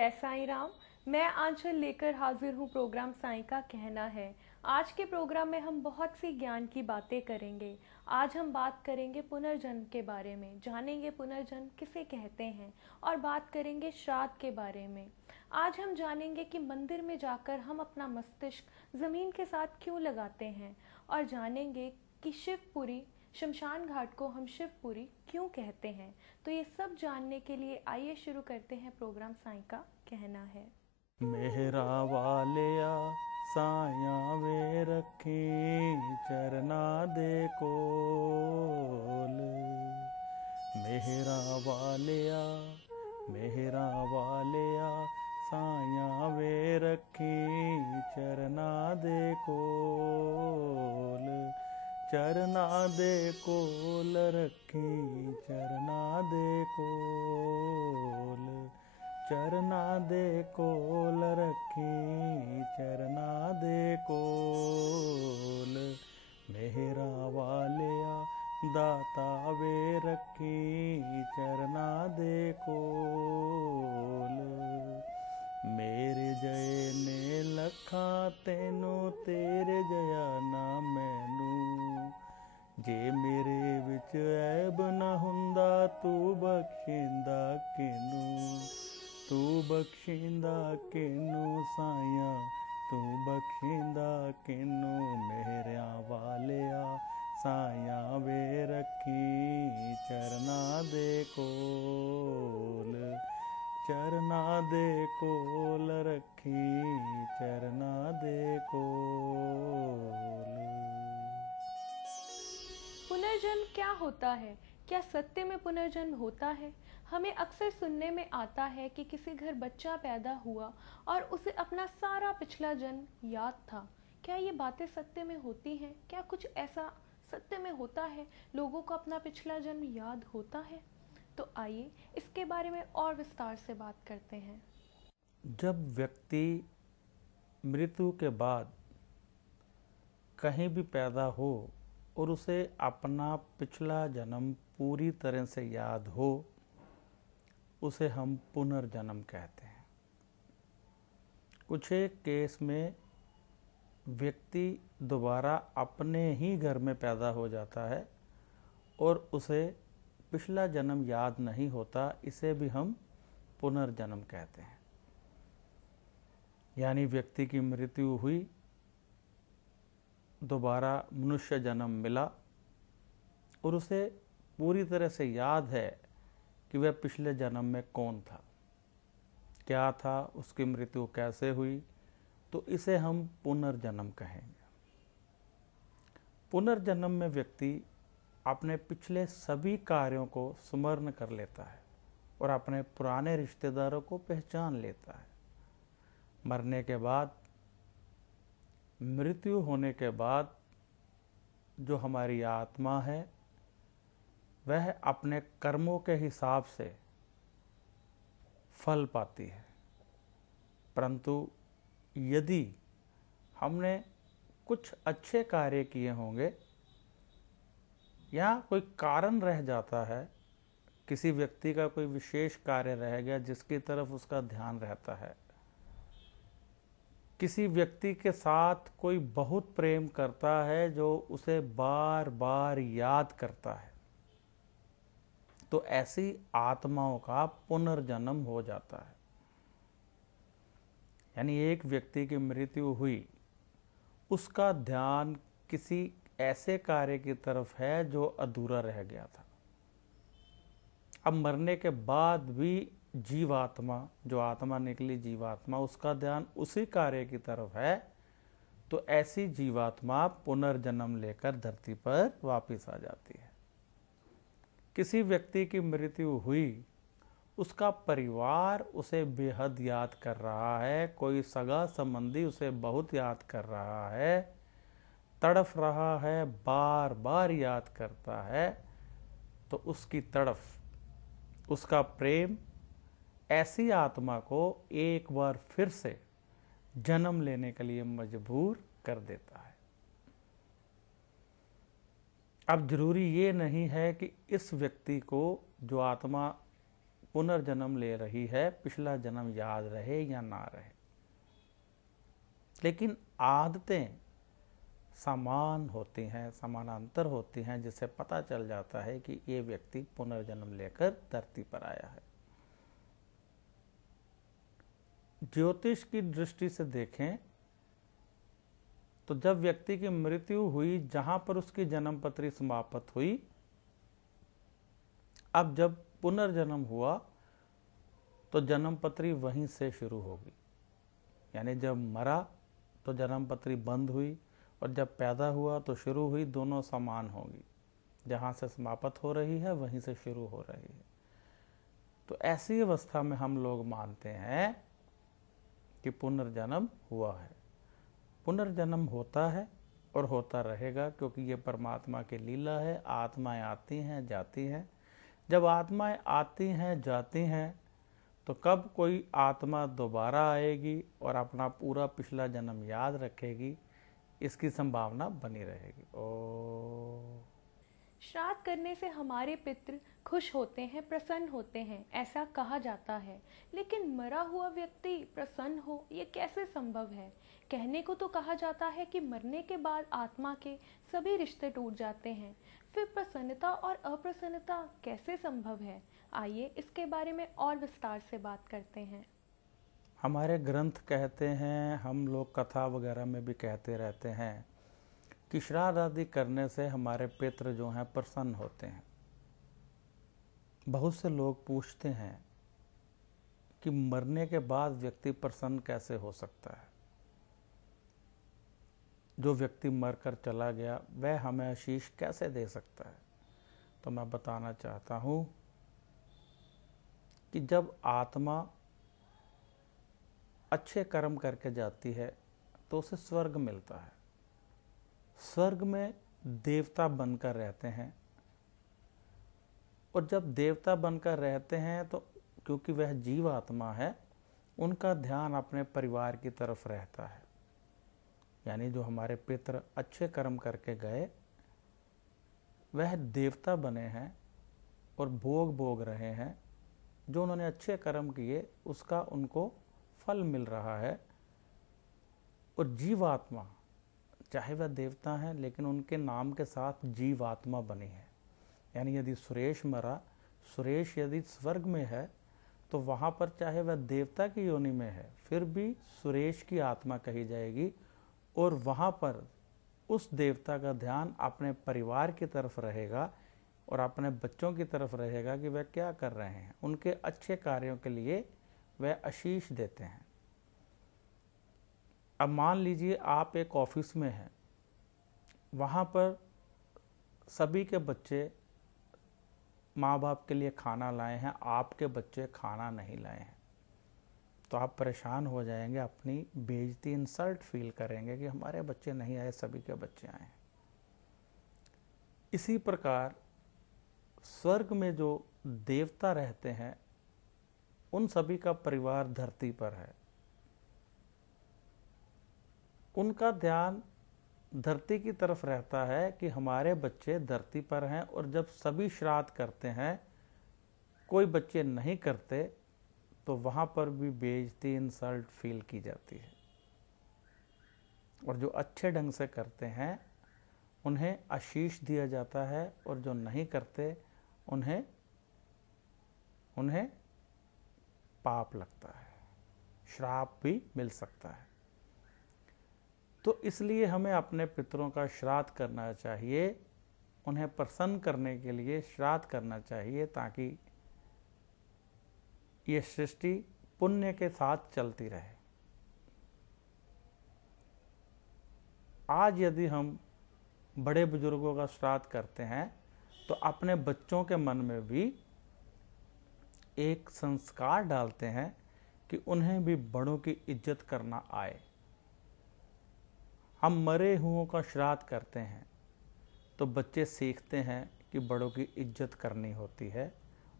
जय साईं राम। मैं आंचल लेकर हाजिर हूँ प्रोग्राम साईं का कहना है। आज के प्रोग्राम में हम बहुत सी ज्ञान की बातें करेंगे। आज हम बात करेंगे पुनर्जन्म के बारे में, जानेंगे पुनर्जन्म किसे कहते हैं और बात करेंगे श्राद्ध के बारे में। आज हम जानेंगे कि मंदिर में जाकर हम अपना मस्तिष्क ज़मीन के साथ क्यों लगाते हैं और जानेंगे कि शिवपुरी शमशान घाट को हम शिवपुरी क्यों कहते हैं। तो ये सब जानने के लिए आइए शुरू करते हैं प्रोग्राम साईं का कहना है। मेहरा वालिया साया वे रखी चरना दे कोल। मेहरा वालिया साया वे रखी चरना दे कोल। चरना दे कोल रखी चरना दे कोल। चरना दे कोल रखी चरना दे कोल। मेहरा वालिया दाता वे रखी चरना दे कोल। मेरे जय ने लखा तेनू तेरे जया ना मैनू। जे मेरे विच ऐब ना हुंदा तू बख्शिंदा किनू। तू बख्शिंदा किनू साया तू बख्शिंदा किनू। मेहरिया वालिया साया वे रखी चरना दे कोल। चरना दे कोल रखी चरना दे कोल। पुनर्जन्म क्या होता है? क्या सत्य में पुनर्जन्म होता है? हमें अक्सर सुनने में आता है कि किसी घर बच्चा पैदा हुआ और उसे अपना सारा पिछला जन्म याद था। क्या ये बातें सत्य में होती हैं? क्या कुछ ऐसा सत्य में होता है? लोगों को अपना पिछला जन्म याद होता है? तो आइए इसके बारे में और विस्तार से बात करते हैं। जब व्यक्ति मृत्यु के बाद कहीं भी पैदा हो और उसे अपना पिछला जन्म पूरी तरह से याद हो, उसे हम पुनर्जन्म कहते हैं। कुछ एक केस में व्यक्ति दोबारा अपने ही घर में पैदा हो जाता है और उसे पिछला जन्म याद नहीं होता, इसे भी हम पुनर्जन्म कहते हैं। यानी व्यक्ति की मृत्यु हुई, दोबारा मनुष्य जन्म मिला और उसे पूरी तरह से याद है कि वह पिछले जन्म में कौन था, क्या था, उसकी मृत्यु कैसे हुई, तो इसे हम पुनर्जन्म कहेंगे। पुनर्जन्म में व्यक्ति अपने पिछले सभी कार्यों को स्मरण कर लेता है और अपने पुराने रिश्तेदारों को पहचान लेता है। मरने के बाद, मृत्यु होने के बाद जो हमारी आत्मा है वह अपने कर्मों के हिसाब से फल पाती है। परंतु यदि हमने कुछ अच्छे कार्य किए होंगे या कोई कारण रह जाता है, किसी व्यक्ति का कोई विशेष कार्य रह गया जिसकी तरफ उसका ध्यान रहता है, किसी व्यक्ति के साथ कोई बहुत प्रेम करता है जो उसे बार बार याद करता है, तो ऐसी आत्माओं का पुनर्जन्म हो जाता है। यानी एक व्यक्ति की मृत्यु हुई, उसका ध्यान किसी ऐसे कार्य की तरफ है जो अधूरा रह गया था। अब मरने के बाद भी जीवात्मा, जो आत्मा निकली जीवात्मा, उसका ध्यान उसी कार्य की तरफ है, तो ऐसी जीवात्मा पुनर्जन्म लेकर धरती पर वापस आ जाती है। किसी व्यक्ति की मृत्यु हुई, उसका परिवार उसे बेहद याद कर रहा है, कोई सगा संबंधी उसे बहुत याद कर रहा है, तड़फ रहा है, बार बार याद करता है, तो उसकी तड़फ, उसका प्रेम ऐसी आत्मा को एक बार फिर से जन्म लेने के लिए मजबूर कर देता है। अब जरूरी ये नहीं है कि इस व्यक्ति को, जो आत्मा पुनर्जन्म ले रही है, पिछला जन्म याद रहे या ना रहे, लेकिन आदतें समान होती हैं, समानांतर होती हैं, जिससे पता चल जाता है कि ये व्यक्ति पुनर्जन्म लेकर धरती पर आया है। ज्योतिष की दृष्टि से देखें तो जब व्यक्ति की मृत्यु हुई, जहां पर उसकी जन्मपत्री समाप्त हुई, अब जब पुनर्जन्म हुआ तो जन्मपत्री वहीं से शुरू होगी। यानी जब मरा तो जन्मपत्री बंद हुई और जब पैदा हुआ तो शुरू हुई, दोनों समान होगी। जहाँ से समाप्त हो रही है वहीं से शुरू हो रही है। तो ऐसी अवस्था में हम लोग मानते हैं कि पुनर्जन्म हुआ है। पुनर्जन्म होता है और होता रहेगा, क्योंकि ये परमात्मा की लीला है। आत्माएं आती हैं, जाती हैं। जब आत्माएं आती हैं, जाती हैं, तो कब कोई आत्मा दोबारा आएगी और अपना पूरा पिछला जन्म याद रखेगी, इसकी संभावना बनी रहेगी। श्राद्ध करने से हमारे पितृ खुश होते हैं, प्रसन्न होते हैं, ऐसा कहा जाता है। लेकिन मरा हुआ व्यक्ति प्रसन्न हो, ये कैसे संभव है? कहने को तो कहा जाता है कि मरने के बाद आत्मा के सभी रिश्ते टूट जाते हैं। फिर प्रसन्नता और अप्रसन्नता कैसे संभव है? आइए इसके बारे में और विस्तार से बात करते हैं। हमारे ग्रंथ कहते हैं, हम लोग कथा वगैरह में भी कहते रहते हैं कि श्राद्ध आदि करने से हमारे पितृ जो हैं प्रसन्न होते हैं। बहुत से लोग पूछते हैं कि मरने के बाद व्यक्ति प्रसन्न कैसे हो सकता है? जो व्यक्ति मरकर चला गया वह हमें आशीष कैसे दे सकता है? तो मैं बताना चाहता हूँ कि जब आत्मा अच्छे कर्म करके जाती है तो उसे स्वर्ग मिलता है। स्वर्ग में देवता बनकर रहते हैं, और जब देवता बनकर रहते हैं तो क्योंकि वह जीव आत्मा है, उनका ध्यान अपने परिवार की तरफ रहता है। यानी जो हमारे पितृ अच्छे कर्म करके गए, वह देवता बने हैं और भोग भोग रहे हैं। जो उन्होंने अच्छे कर्म किए उसका उनको फल मिल रहा है। और जीवात्मा, चाहे वह देवता हैं, लेकिन उनके नाम के साथ जीवात्मा बनी है। यानी यदि सुरेश मरा, सुरेश यदि स्वर्ग में है तो वहाँ पर चाहे वह देवता की योनि में है, फिर भी सुरेश की आत्मा कही जाएगी। और वहाँ पर उस देवता का ध्यान अपने परिवार की तरफ रहेगा और अपने बच्चों की तरफ रहेगा कि वह क्या कर रहे हैं। उनके अच्छे कार्यों के लिए वह आशीष देते हैं। अब मान लीजिए आप एक ऑफिस में हैं, वहाँ पर सभी के बच्चे माँ बाप के लिए खाना लाए हैं, आपके बच्चे खाना नहीं लाए हैं, तो आप परेशान हो जाएंगे, अपनी बेइज्जती, इंसल्ट फील करेंगे कि हमारे बच्चे नहीं आए, सभी के बच्चे आए हैं। इसी प्रकार स्वर्ग में जो देवता रहते हैं, उन सभी का परिवार धरती पर है। उनका ध्यान धरती की तरफ रहता है कि हमारे बच्चे धरती पर हैं। और जब सभी श्राद्ध करते हैं, कोई बच्चे नहीं करते, तो वहाँ पर भी बेइज्जती, इंसल्ट फील की जाती है। और जो अच्छे ढंग से करते हैं उन्हें आशीष दिया जाता है, और जो नहीं करते उन्हें पाप लगता है, श्राप भी मिल सकता है। तो इसलिए हमें अपने पितरों का श्राद्ध करना चाहिए, उन्हें प्रसन्न करने के लिए श्राद्ध करना चाहिए, ताकि ये सृष्टि पुण्य के साथ चलती रहे। आज यदि हम बड़े बुजुर्गों का श्राद्ध करते हैं तो अपने बच्चों के मन में भी एक संस्कार डालते हैं कि उन्हें भी बड़ों की इज्जत करना आए। हम मरे हुओं का श्राद्ध करते हैं तो बच्चे सीखते हैं कि बड़ों की इज्जत करनी होती है,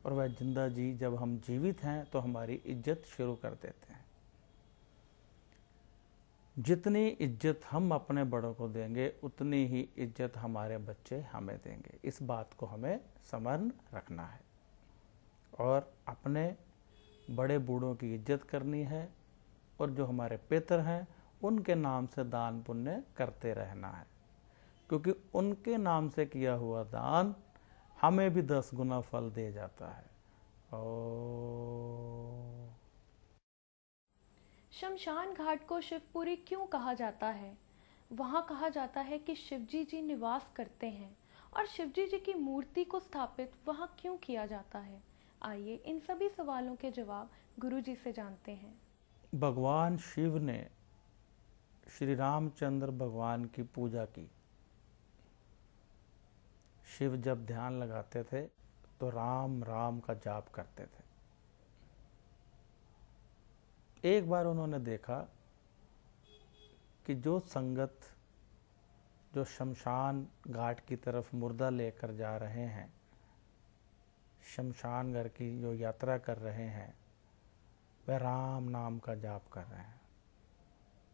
और वह जिंदा जी जब हम जीवित हैं तो हमारी इज्जत शुरू कर देते हैं। जितनी इज्जत हम अपने बड़ों को देंगे, उतनी ही इज्जत हमारे बच्चे हमें देंगे। इस बात को हमें स्मरण रखना है। और अपने बड़े बूढ़ों की इज्जत करनी है और जो हमारे पितर हैं उनके नाम से दान पुण्य करते रहना है, क्योंकि उनके नाम से किया हुआ दान हमें भी 10 गुना फल दे जाता है। शमशान घाट को शिवपुरी क्यों कहा जाता है? वहाँ कहा जाता है कि शिवजी जी निवास करते हैं, और शिवजी जी की मूर्ति को स्थापित वहाँ क्यों किया जाता है? आइए इन सभी सवालों के जवाब गुरु जी से जानते हैं। भगवान शिव ने श्री रामचंद्र भगवान की पूजा की। शिव जब ध्यान लगाते थे तो राम राम का जाप करते थे। एक बार उन्होंने देखा कि जो संगत जो शमशान घाट की तरफ मुर्दा लेकर जा रहे हैं, शमशान घर की जो यात्रा कर रहे हैं, वह राम नाम का जाप कर रहे हैं।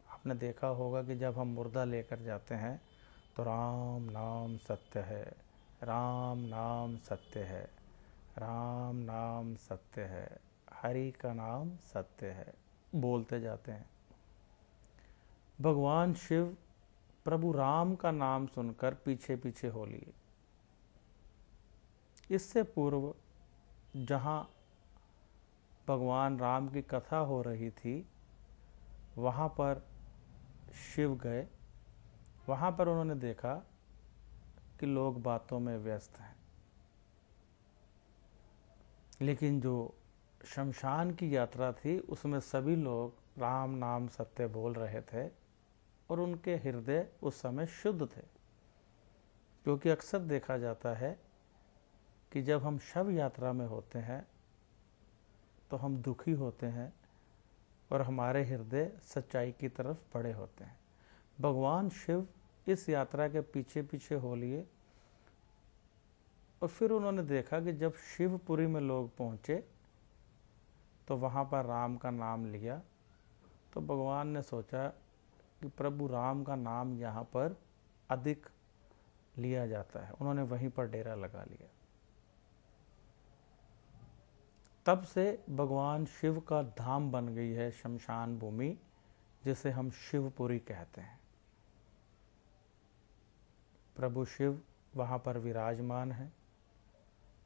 आपने देखा होगा कि जब हम मुर्दा लेकर जाते हैं तो राम नाम सत्य है, राम नाम सत्य है, राम नाम सत्य है, हरि का नाम सत्य है, बोलते जाते हैं। भगवान शिव प्रभु राम का नाम सुनकर पीछे पीछे हो लिए। इससे पूर्व जहाँ भगवान राम की कथा हो रही थी वहाँ पर शिव गए। वहाँ पर उन्होंने देखा कि लोग बातों में व्यस्त हैं, लेकिन जो शमशान की यात्रा थी उसमें सभी लोग राम नाम सत्य बोल रहे थे और उनके हृदय उस समय शुद्ध थे। क्योंकि अक्सर देखा जाता है कि जब हम शव यात्रा में होते हैं तो हम दुखी होते हैं और हमारे हृदय सच्चाई की तरफ बढ़े होते हैं। भगवान शिव इस यात्रा के पीछे पीछे हो लिए और फिर उन्होंने देखा कि जब शिवपुरी में लोग पहुँचे तो वहाँ पर राम का नाम लिया। तो भगवान ने सोचा कि प्रभु राम का नाम यहाँ पर अधिक लिया जाता है। उन्होंने वहीं पर डेरा लगा लिया। तब से भगवान शिव का धाम बन गई है शमशान भूमि, जिसे हम शिवपुरी कहते हैं। प्रभु शिव वहाँ पर विराजमान है।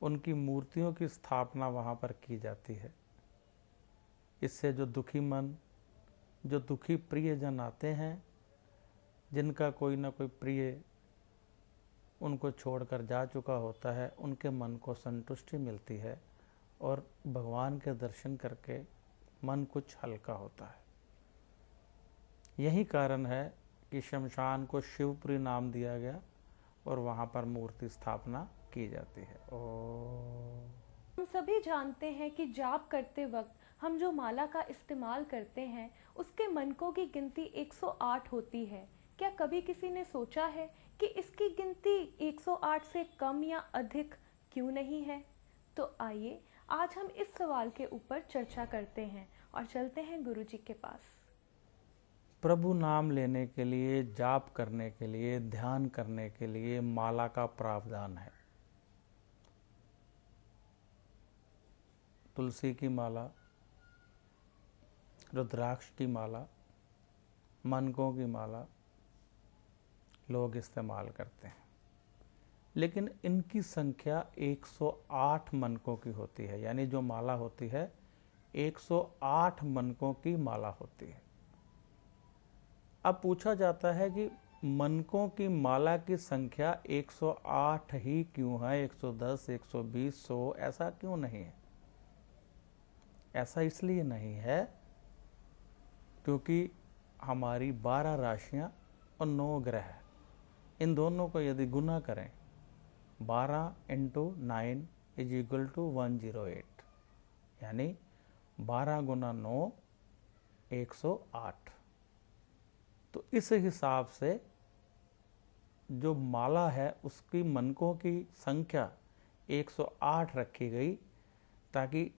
उनकी मूर्तियों की स्थापना वहाँ पर की जाती है। इससे जो दुखी मन, जो दुखी प्रियजन आते हैं, जिनका कोई ना कोई प्रिय उनको छोड़कर जा चुका होता है, उनके मन को संतुष्टि मिलती है और भगवान के दर्शन करके मन कुछ हल्का होता है। यही कारण है कि शमशान को शिवपुरी नाम दिया गया और वहाँ पर मूर्ति स्थापना की जाती है। हम सभी जानते हैं कि जाप करते वक्त हम जो माला का इस्तेमाल करते हैं उसके मनकों की गिनती 108 होती है। क्या कभी किसी ने सोचा है कि इसकी गिनती 108 से कम या अधिक क्यों नहीं है? तो आइए आज हम इस सवाल के ऊपर चर्चा करते हैं और चलते हैं गुरु जी के पास। प्रभु नाम लेने के लिए, जाप करने के लिए, ध्यान करने के लिए माला का प्रावधान है। तुलसी की माला, रुद्राक्ष की माला, मनकों की माला लोग इस्तेमाल करते हैं, लेकिन इनकी संख्या 108 मनकों की होती है। यानी जो माला होती है 108 मनकों की माला होती है। अब पूछा जाता है कि मनकों की माला की संख्या 108 ही क्यों है? 110, 120, 100 ऐसा क्यों नहीं है? ऐसा इसलिए नहीं है क्योंकि हमारी 12 राशियां और 9 ग्रह, इन दोनों को यदि गुना करें 12 × 9 = 108, यानी 12 × 9 108। तो इस हिसाब से जो माला है उसकी मनकों की संख्या 108 रखी गई ताकि